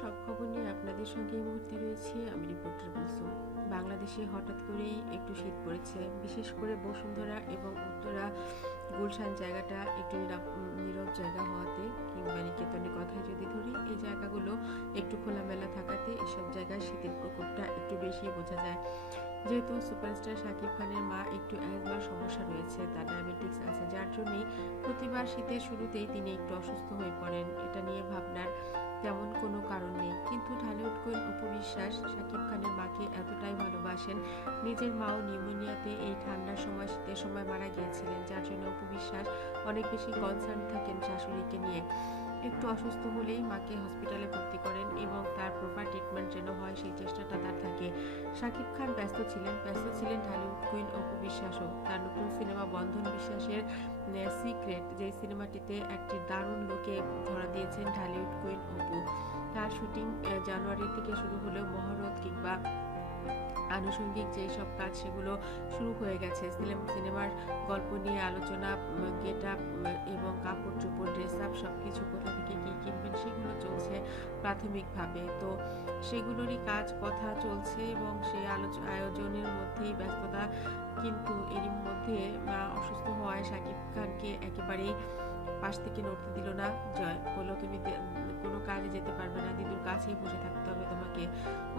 সব খবর নিয়ে আপনাদের সঙ্গে এই মুহূর্তে রয়েছি। আমি রিপোর্টার কুলসুম বাংলাদেশে হঠাৎ করেই একটু শীত পড়েছে। বিশেষ করে বসুন্ধরা এবং উত্তরা গুলশান জায়গাটা একটু নীরব জায়গা হওয়াতে কিংবা নিকেতনের কথাই যদি ধরি, এই জায়গাগুলো একটু খোলামেলা থাকাতে এসব জায়গায় শীতের প্রকোপটা একটু বেশি বোঝা যায়। যেহেতু সুপারস্টার শাকিব খানের মা একটু অ্যাজমার সমস্যা রয়েছে, তার ডায়াবেটিক্স আছে, যার জন্যই প্রতিবার শীতের শুরুতেই তিনি একটু অসুস্থ হয়ে পড়েন। এটা নিয়ে ভাবনার তেমন কোনো কারণ নেই। কিন্তু ঢালিউড কুইন উপবিশ্বাস শাকিব খানের মাকে এতটাই ভালোবাসেন, নিজের মাও নিউমোনিয়াতে এই ঠান্ডার সময়, শীতের সময় মারা গিয়েছিলেন, যার জন্য উপবিশ্বাস অনেক বেশি কনসার্ন থাকেন শাশুড়িকে নিয়ে। একটু অসুস্থ হলেই মাকে হসপিটালে ভর্তি করেন এবং তার প্রপার ট্রিটমেন্ট যেন হয় সেই চেষ্টাটা তার থাকে। শাকিব খান ব্যস্ত ছিলেন ব্যস্ত ছিলেন ঢালিউড কুইন অপু বিশ্বাসও। তার নতুন সিনেমা বন্ধন বিশ্বাসের সিক্রেট যে সিনেমাটিতে একটি দারুণ লোকে ধরা দিয়েছেন ঢালিউড কুইন অপু। তার শুটিং জানুয়ারি থেকে শুরু হলেও মহরত কিংবা আনুষঙ্গিক যেই সব কাজ সেগুলো শুরু হয়ে গেছে। সিনেম- সিনেমার গল্প নিয়ে আলোচনা গেট আপ এবং কাপড় চোপড় ড্রেস আপ সব কিছু কোথা থেকে কী কিনবেন সেগুলো চলছে প্রাথমিকভাবে। তো সেগুলোরই কাজ কথা চলছে এবং সেই আলোচ- আয়োজনের মধ্যেই ব্যস্ততা কিন্তু এরই মধ্যে অসুস্থ হওয়ায় শাকিব খানকে একেবারেই পাশ থেকে নড়তে দিল না, জয়। বলল, তুমি কোনো কাজে যেতে পারবে না, দিদুর কাছেই বসে থাকতে হবে তোমাকে।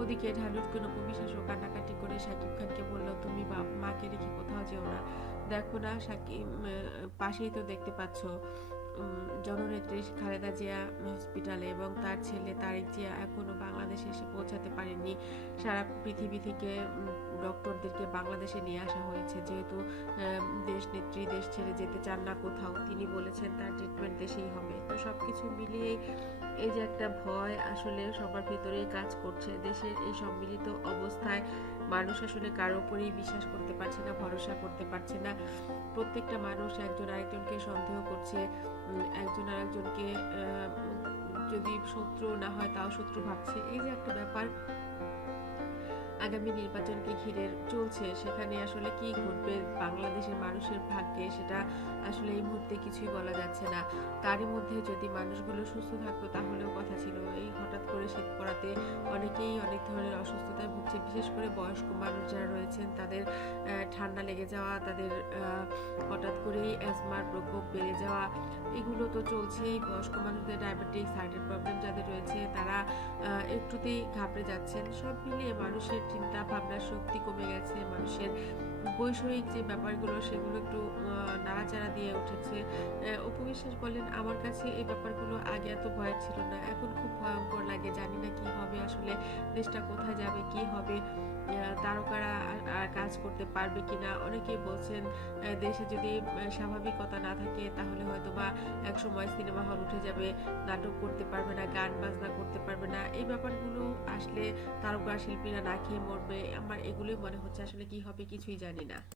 ওদিকে ঢালুর কোনো বিশ্বাসও কান্নাকাটি করে শাকিব খানকে বলল, তুমি মাকে রেখে কোথাও যেও না। দেখো না সাকিব পাশেই তো দেখতে পাচ্ছ। জননেত্রী খালেদা জিয়া হসপিটালে এবং তার ছেলে তারেক জিয়া এখনও বাংলাদেশে এসে পৌঁছাতে পারেনি সারা পৃথিবী থেকে ডক্টরদেরকে বাংলাদেশে নিয়ে আসা হয়েছে। যেহেতু দেশ নেত্রী, দেশ ছেড়ে যেতে চান না কোথাও, তিনি বলেছেন তার ট্রিটমেন্ট দেশেই হবে। তো সব কিছু মিলিয়েই এই যে একটা ভয় আসলে সবার ভেতরেই কাজ করছে। দেশের এই সম্মিলিত অবস্থায় মানুষ আসলে কারও উপরেই বিশ্বাস করতে পারছে না, ভরসা করতে পারছে না। প্রত্যেকটা মানুষ একজন আরেকজনকে সন্দেহ করছে। একজন আরেকজনকে একজনকে যদি শত্রু না হয় তাও শত্রু ভাবছে। এই যে একটা ব্যাপার আগামী নির্বাচনকে ঘিরে চলছে, সেখানে আসলে কি ঘটবে, বাংলাদেশের মানুষের ভাগ্যে সেটা আসলে এই মুহূর্তে কিছুই বলা যাচ্ছে না। তারই মধ্যে যদি মানুষগুলো সুস্থ থাকতো তাহলেও কথা ছিল। এই হঠাৎ করে পড়াতে অনেকেই অনেক ধরনের অসুস্থতায় ভুগছে। বিশেষ করে বয়স্ক মানুষ যারা রয়েছেন তাদের ঠান্ডা লেগে যাওয়া তাদের হঠাৎ করেই অ্যাজমার প্রকোপ বেড়ে যাওয়া এগুলো তো চলছেই। বয়স্ক মানুষদের ডায়াবেটিস হার্টের প্রবলেম যাদের রয়েছে তারা একটুতেই ঘাবড়ে যাচ্ছেন। সব মিলিয়ে মানুষের চিন্তা ভাবনার শক্তি কমে গেছে। মানুষের বৈষয়িক যে ব্যাপারগুলো সেগুলো একটু নাড়াচাড়া দিয়ে উঠেছে। আহ, অপবিশ্বাস বলেন আমার কাছে এই ব্যাপারগুলো আগে এত ভয় ছিল না। এখন খুব ভয়ঙ্কর লাগে জানি না কি হবে, আসলে দেশটা কোথায় যাবে, কি হবে তারকারা কাজ করতে পারবে কিনা? অনেকেই বলছেন দেশে যদি স্বাভাবিকতা না থাকে, তাহলে হয়তো বা এক সময় সিনেমা হল উঠে যাবে, নাটক করতে পারবে না, গান বাজনা করতে পারবে না। এই ব্যাপারগুলো আসলে তারকা শিল্পীরা না খেয়ে মরবে। আমার এগুলোই মনে হচ্ছে, আসলে কি হবে কিছুই জানি না।